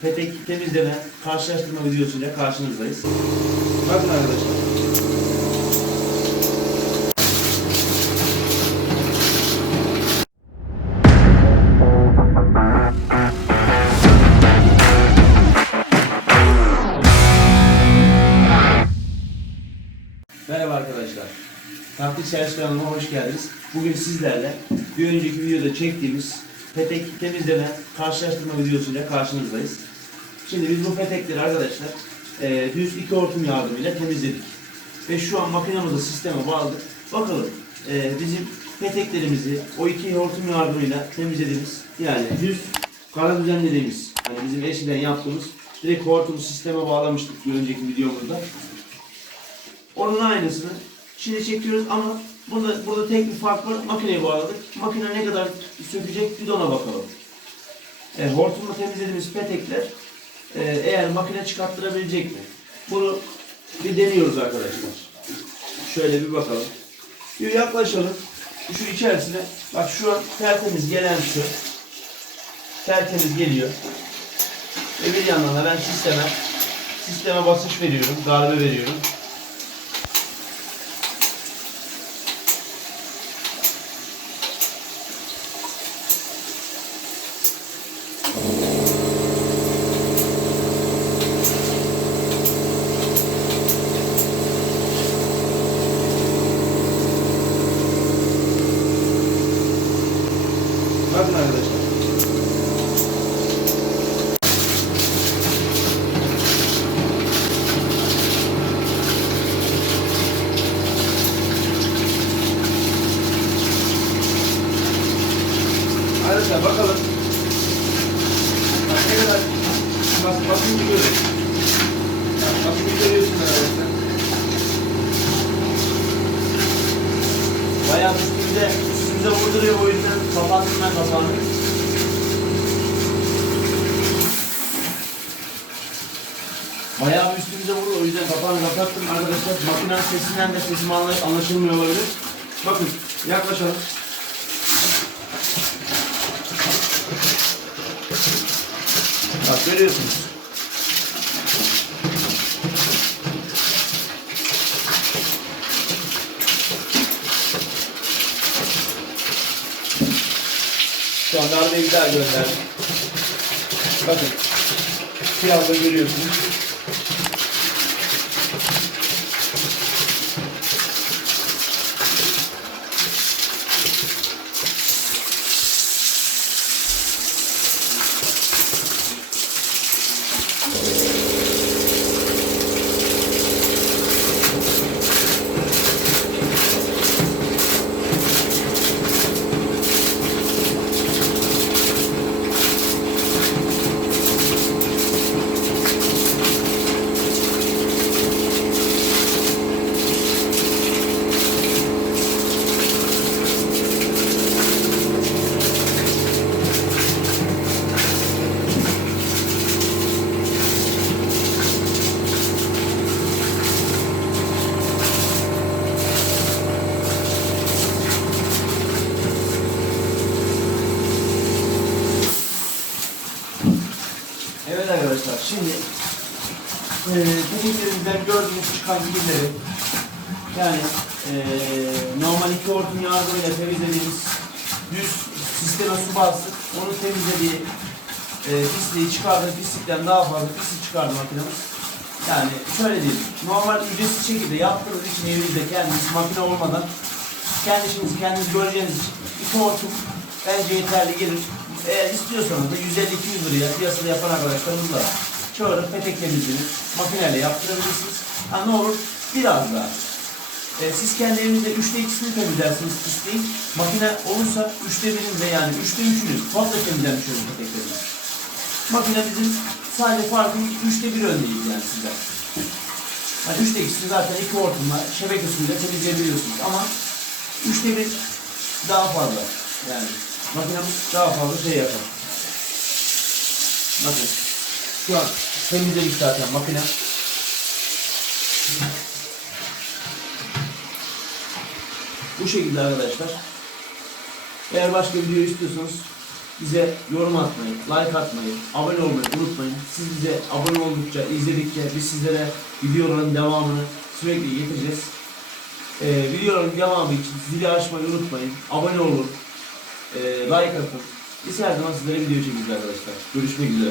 Petek temizleme karşılaştırma videosuyla karşınızdayız. Bakın arkadaşlar. Merhaba arkadaşlar. Taktik Servis kanalıma hoş geldiniz. Bugün sizlerle bir önceki videoda çektiğimiz petek temizleme karşılaştırma videosuyla karşınızdayız. Şimdi biz bu petekleri arkadaşlar e, düz iki hortum yardımıyla temizledik. Ve şu an makinamızı sisteme bağladık. Bakalım e, bizim peteklerimizi o iki hortum yardımıyla temizlediğimiz yani düz kara düzenlediğimiz hani bizim eskiden yaptığımız direkt hortumu sisteme bağlamıştık bir önceki videomuzda. Onun aynısını şimdi çekiyoruz ama burada, burada tek bir fark var. Makineye bağladık. Makine ne kadar sökecek bir de ona bakalım. E, hortumla temizlediğimiz petekler e, eğer makine çıkarttırabilecek mi? Bunu bir deniyoruz arkadaşlar. Şöyle bir bakalım. Bir yaklaşalım. Şu içerisine bak şu an tertemiz gelen şu. Tertemiz geliyor. Ve bir yandan da ben sisteme sisteme basış veriyorum. Darbe veriyorum. Bakın arkadaşlar. Arkadaşlar bakalım. Bak ne kadar bas, basıncı görün. Bak, basıncı görüyorsunuz arkadaşlar. Bayağı üstümüze, üstümüze vurduruyor o yüzden kapattım ben kapağını. Bayağı üstümüze vurdu o yüzden kapağını kapattım arkadaşlar. Makinenin sesinden de sesim anla- anlaşılmıyor olabilir. Bakın yaklaşalım. Bak görüyorsunuz. Şu an darbeyi daha gönderdim. Bakın. Biraz da görüyorsunuz. Evet arkadaşlar şimdi eee peteklerimizden gördüğünüz çıkan bilgileri yani eee normal iki hortum yardımıyla temizlediğimiz düz sisteme su bastık. Onu temizlediği eee pisliği çıkardı. Pislikten daha fazla pislik çıkardı makinemiz. Yani şöyle diyeyim. Normal ücretsiz şekilde yaptığınız için evinizde kendiniz makine olmadan kendi işinizi kendiniz göreceğiniz için iki hortum bence yeterli gelir. Eğer istiyorsanız da 150-200 liraya piyasada yapan arkadaşlarımız var. Çağırıp petek temizliğini makineyle yaptırabilirsiniz. Ha ne olur biraz daha. E, siz kendi evinizde 3'te 2'sini temizlersiniz pisliğin. Makine olursa 3'te 1'in ve yani 3'te 3'ünü komple temizlenmiş olur petekleriniz. Makine bizim sadece farkı 3'te 1 öndeyiz yani sizler. Hani 3'te 2'sini zaten iki hortumla şebeke suyuyla temizleyebiliyorsunuz ama 3'te 1 daha fazla yani makinem daha fazla şey yapar. Bakın. Şu an temizledik zaten makine. Bu şekilde arkadaşlar. Eğer başka video istiyorsanız bize yorum atmayı, like atmayı, abone olmayı unutmayın. Siz bize abone oldukça, izledikçe biz sizlere videoların devamını sürekli getireceğiz. Ee, videoların devamı için zili açmayı unutmayın. Abone olun e, like atın. Biz her zaman sizlere video çekeceğiz arkadaşlar. Görüşmek üzere.